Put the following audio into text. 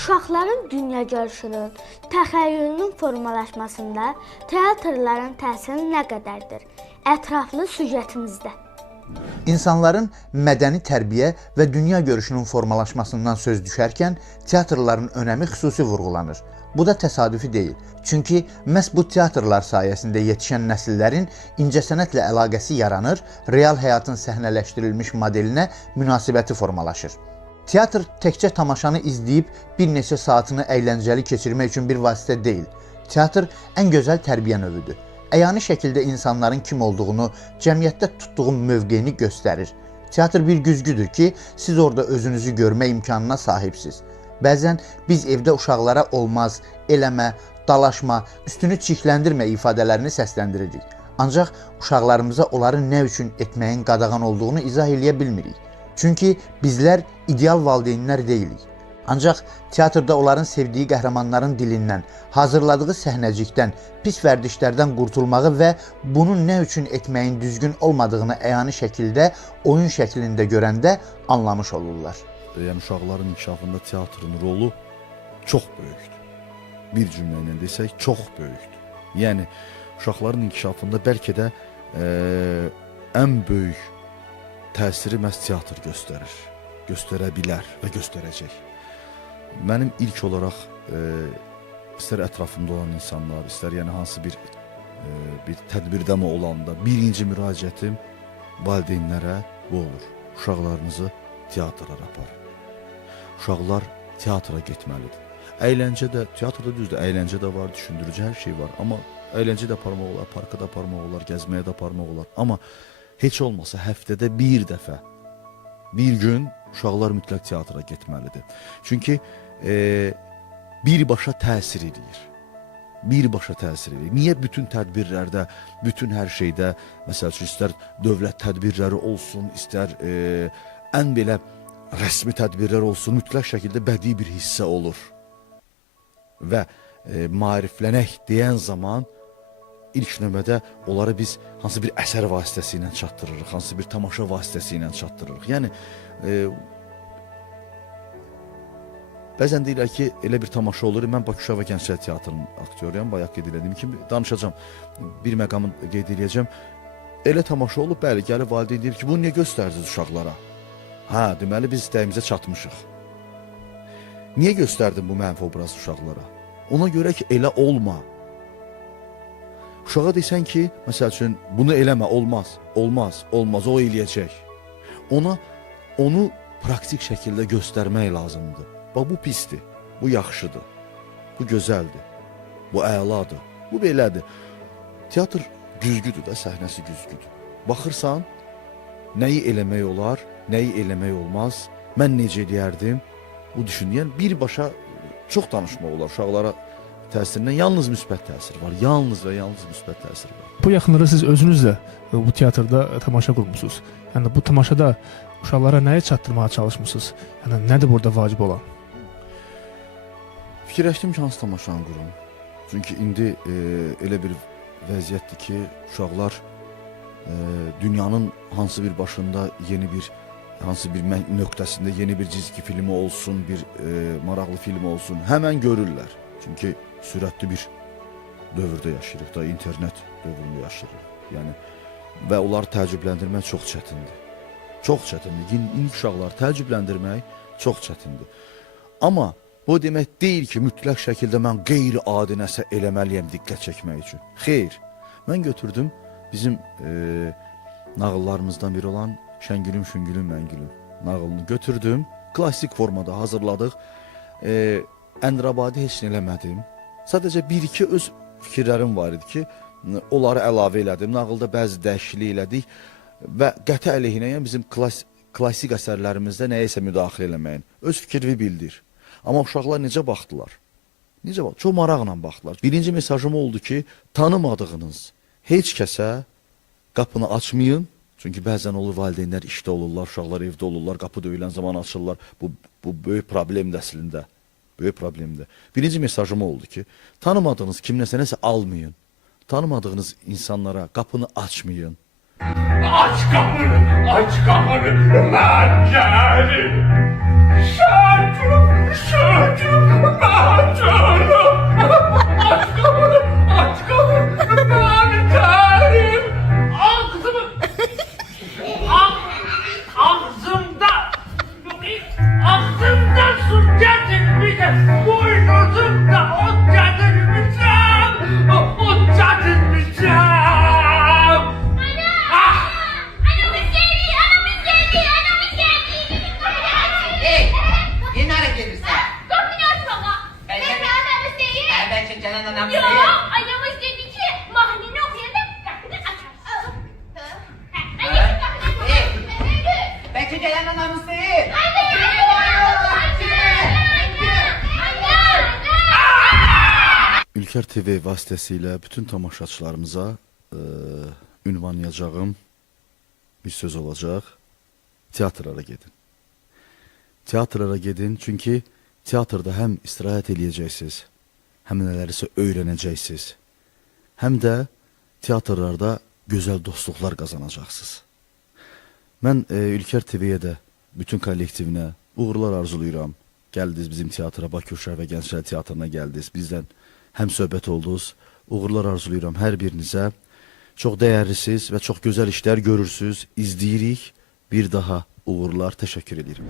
Uşaqların dünya görüşünün, təxəyyülünün formalaşmasında teatrların təsiri nə qədərdir? Ətraflı süjetimizdə. İnsanların mədəni tərbiyə və dünya görüşünün formalaşmasından söz düşərkən teatrların önəmi xüsusi vurğulanır. Bu da təsadüfi deyil. Çünki məhz bu teatrlar sayəsində yetişən nəsillərin incəsənətlə əlaqəsi yaranır, real həyatın səhnələşdirilmiş modelinə münasibəti formalaşır. Teatr təkcə tamaşanı izləyib bir neçə saatını əyləncəli keçirmək üçün bir vasitə deyil. Teatr ən gözəl tərbiyə növüdür. Əyani şəkildə insanların kim olduğunu, cəmiyyətdə tutduğu mövqeyini göstərir. Teatr bir güzgüdür ki, siz orada özünüzü görmə imkanına sahibsiz. Bəzən biz evdə uşaqlara olmaz, eləmə, dalaşma, üstünü çirkləndirmə ifadələrini səsləndiririk. Ancaq uşaqlarımıza onları nə üçün etməyin qadağan olduğunu izah eləyə bilmirik. Çünki bizlər ideal valideynlər deyilik. Ancaq teatrda onların sevdiyi qəhrəmanların dilindən, hazırladığı səhnəcikdən, pis vərdişlərdən qurtulmağı və bunun nə üçün etməyin düzgün olmadığını əyani şəkildə, oyun şəklində görəndə anlamış olurlar. Yəni uşaqların inkişafında teatrın rolu çox böyükdür. Bir cümlə ilə desək, çox böyükdür. Yəni uşaqların inkişafında bəlkə də ən böyük təsiri məhz teatr göstərir, göstərə bilər və göstərəcək. Mənim ilk olaraq istər ətrafımda olan insanlar, istər yəni hansı bir tədbirdəmə olanda birinci müraciətim valideynlərə bu olur. Uşaqlarınızı teatrlara aparın. Uşaqlar teatra getməlidir. Əyləncə də, teatrda düzdür, əyləncə də var, düşündürücü hər şey var. Amma əyləncə də aparmaq olar, parka da aparmaq olar, gəzməyə də aparmaq olar. Amma heç olmasa həftədə bir dəfə, bir gün uşaqlar mütləq teatra getməlidir. Çünki birbaşa təsir edir. Birbaşa təsir edir. Niyə bütün tədbirlərdə, bütün hər şeydə, məsəl üçün, istər dövlət tədbirləri olsun, istər ən belə rəsmi tədbirlər olsun, mütləq şəkildə bədii bir hissə olur. Və maariflənək deyən zaman ilk növbədə onları biz hansı bir əsər vasitəsi ilə çatdırırıq, hansı bir tamaşa vasitəsi ilə çatdırırıq. Yəni, bəzən deyirlər ki, elə bir tamaşa olur. Mən Bakı Uşaq və Gənclər Teatrının aktyoruyam, bayaq qeyd edildiyim kimi danışacağam, bir məqamı qeyd edəcəm. Elə tamaşa olub, bəli, gəlib valideyn deyir ki, bunu niyə göstərdiniz uşaqlara? Hə, deməli biz istəyimizə çatmışıq. Niyə göstərdin bu mənfi obraz uşaqlara? Ona görə ki, elə olma. Uşağa desən ki, məsəl üçün, bunu eləmə, olmaz, olmaz, olmaz, o eləyəcək. Onu praktik şəkildə göstərmək lazımdır. Bax, bu pisdir, bu yaxşıdır, bu gözəldir, bu əladır, bu belədir. Teatr güzgüdür də, səhnəsi güzgüdür. Baxırsan, nəyi eləmək olar, nəyi eləmək olmaz, mən necə eləyərdim, bu düşündüyən birbaşa çox danışmaq olar uşaqlara. Təsirindən yalnız müsbət təsir var. Yalnız və yalnız müsbət təsir var. Bu yaxınlarda siz özünüz də bu teatrda tamaşa qurmusunuz. Yəni bu tamaşada uşaqlara nəyi çatdırmağa çalışmısınız? Yəni nədir burada vacib olan? Fikirləşdim ki, hansı tamaşanı qurum. Çünki indi elə bir vəziyyətdir ki, uşaqlar dünyanın hansı bir başında yeni bir, hansı bir nöqtəsində yeni bir cizgi filmi olsun, bir maraqlı film olsun, həmən görürlər. Çünki sürətli bir dövrdə yaşayırıq da, internet dövründə yaşayırıq. Yəni, və onları təəccübləndirmək çox çətindir. Çox çətindir. İlk uşaqları təəccübləndirmək çox çətindir. Amma bu demək deyil ki, mütləq şəkildə mən qeyri-adi nəsə eləməliyəm diqqət çəkmək üçün. Xeyr, mən götürdüm bizim nağıllarımızdan biri olan Şəngülüm, Şüngülüm, Məngülüm nağılını götürdüm. Klassik formada hazırladıq. Ənrabadi heç nə eləmədim. Sadəcə bir-iki öz fikirlərim var idi ki, onları əlavə elədim. Nağılda bəzi dəyişiklik elədik və qəti əleyhinə, yəni bizim klassik əsərlərimizdə nəyəsə müdaxilə eləməyin. Öz fikrini bildir. Amma uşaqlar necə baxdılar? Necə baxdılar? Çox maraqla baxdılar. Birinci mesajım oldu ki, tanımadığınız heç kəsə qapını açmayın. Çünki bəzən olur, valideynlər işdə olurlar, uşaqlar evdə olurlar, qapı döyülən zaman açırlar. Bu böyük problemdir əslində. Böyük problemdir. Birinci mesajım oldu ki, tanımadığınız kimləsə nəsə almayın. Tanımadığınız insanlara qapını açmayın. Aç kapını, aç kapını, ben geldim. Şarkım, şarkım. dayanamam. Yo, anamız dedi ki mahneni okuyalım, kapını açarsın. Belki dayanamam. Ülker TV vasitəsilə bütün tamaşaçılarımıza ünvanlayacağım bir söz olacaq. Teatrlara gedin. Teatrlara gedin, çünki teatrda həm istirahət eləyəcəksiniz, həm nələrisə öyrənəcəksiniz, həm də teatrlarda gözəl dostluqlar qazanacaqsınız. Mən Ülker TV-yə də bütün kollektivinə uğurlar arzulayıram. Gəldiniz bizim teatra, Bakı Uşaq və Gənclər Teatrına gəldiniz. Bizdən həm söhbət oldunuz. Uğurlar arzulayıram hər birinizə. Çox dəyərlisiniz və çox gözəl işlər görürsünüz. İzləyirik. Bir daha uğurlar. Təşəkkür edirəm.